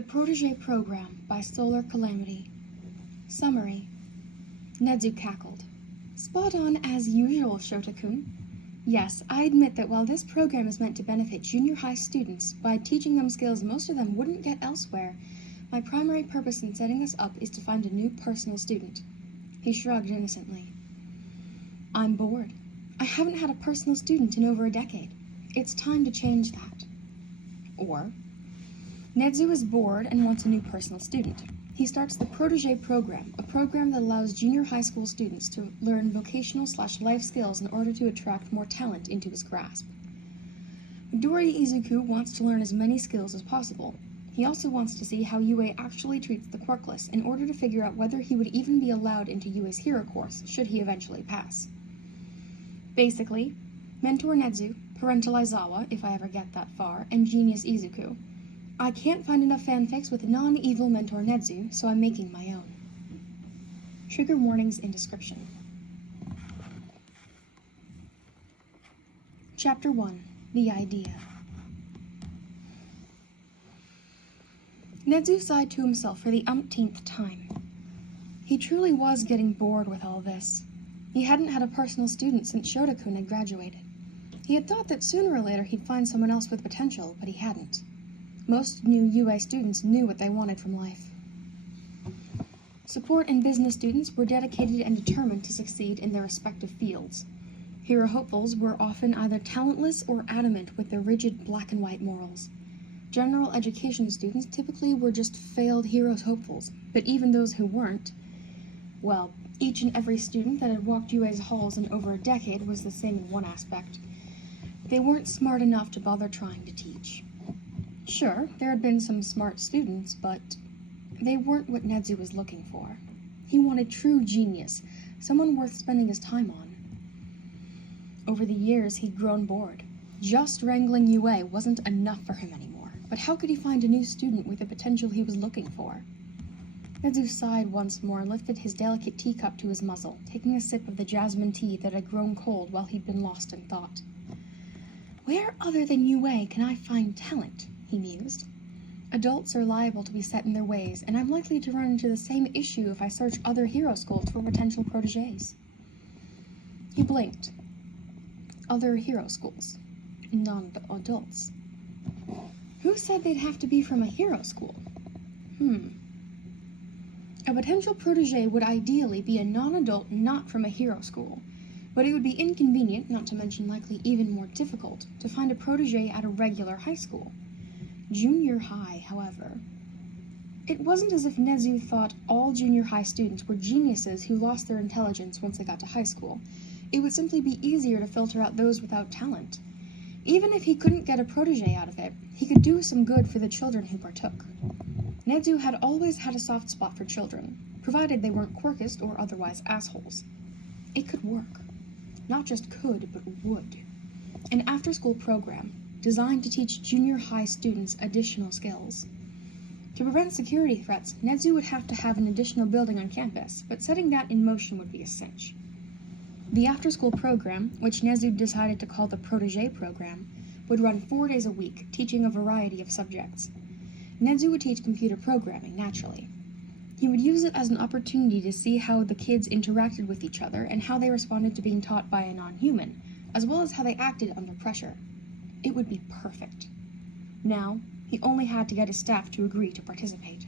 The Protege Program by SolarCalamity. Summary. Nedzu cackled. Spot on as usual, Shota-kun. Yes, I admit that while this program is meant to benefit junior high students by teaching them skills most of them wouldn't get elsewhere, my primary purpose in setting this up is to find a new personal student. He shrugged innocently. I'm bored. I haven't had a personal student in over a decade. It's time to change that. Or, Nedzu is bored and wants a new personal student. He starts the Protege Program, a program that allows junior high school students to learn vocational/life skills in order to attract more talent into his grasp. Midoriya Izuku wants to learn as many skills as possible. He also wants to see how UA actually treats the Quirkless in order to figure out whether he would even be allowed into UA's hero course should he eventually pass. Basically, Mentor Nedzu, Parental Aizawa, if I ever get that far, and Genius Izuku. I can't find enough fanfics with non-evil Mentor Nedzu, so I'm making my own. Trigger warnings in description. Chapter 1. The Idea. Nedzu sighed to himself for the umpteenth time. He truly was getting bored with all this. He hadn't had a personal student since Shota-kun had graduated. He had thought that sooner or later he'd find someone else with potential, but he hadn't. Most new UA students knew what they wanted from life. Support and business students were dedicated and determined to succeed in their respective fields. Hero hopefuls were often either talentless or adamant with their rigid black and white morals. General education students typically were just failed heroes hopefuls, but even those who weren't, well, each and every student that had walked UA's halls in over a decade was the same in one aspect. They weren't smart enough to bother trying to teach. Sure, there had been some smart students, but they weren't what Nedzu was looking for. He wanted true genius, someone worth spending his time on. Over the years, he'd grown bored. Just wrangling UA wasn't enough for him anymore, but how could he find a new student with the potential he was looking for? Nedzu sighed once more and lifted his delicate teacup to his muzzle, taking a sip of the jasmine tea that had grown cold while he'd been lost in thought. Where other than UA can I find talent? He mused. Adults are liable to be set in their ways, and I'm likely to run into the same issue if I search other hero schools for potential proteges. He blinked. Other hero schools. Non-adults. Who said they'd have to be from a hero school? A potential protege would ideally be a non-adult not from a hero school, but it would be inconvenient, not to mention likely even more difficult, to find a protege at a regular high school. Junior high, however. It wasn't as if Nedzu thought all junior high students were geniuses who lost their intelligence once they got to high school. It would simply be easier to filter out those without talent. Even if he couldn't get a protege out of it, he could do some good for the children who partook. Nedzu had always had a soft spot for children, provided they weren't quirkist or otherwise assholes. It could work. Not just could, but would. An after-school program, designed to teach junior high students additional skills. To prevent security threats, Nedzu would have to have an additional building on campus, but setting that in motion would be a cinch. The after-school program, which Nedzu decided to call the Protege Program, would run 4 days a week, teaching a variety of subjects. Nedzu would teach computer programming, naturally. He would use it as an opportunity to see how the kids interacted with each other and how they responded to being taught by a non-human, as well as how they acted under pressure. It would be perfect. Now, he only had to get his staff to agree to participate.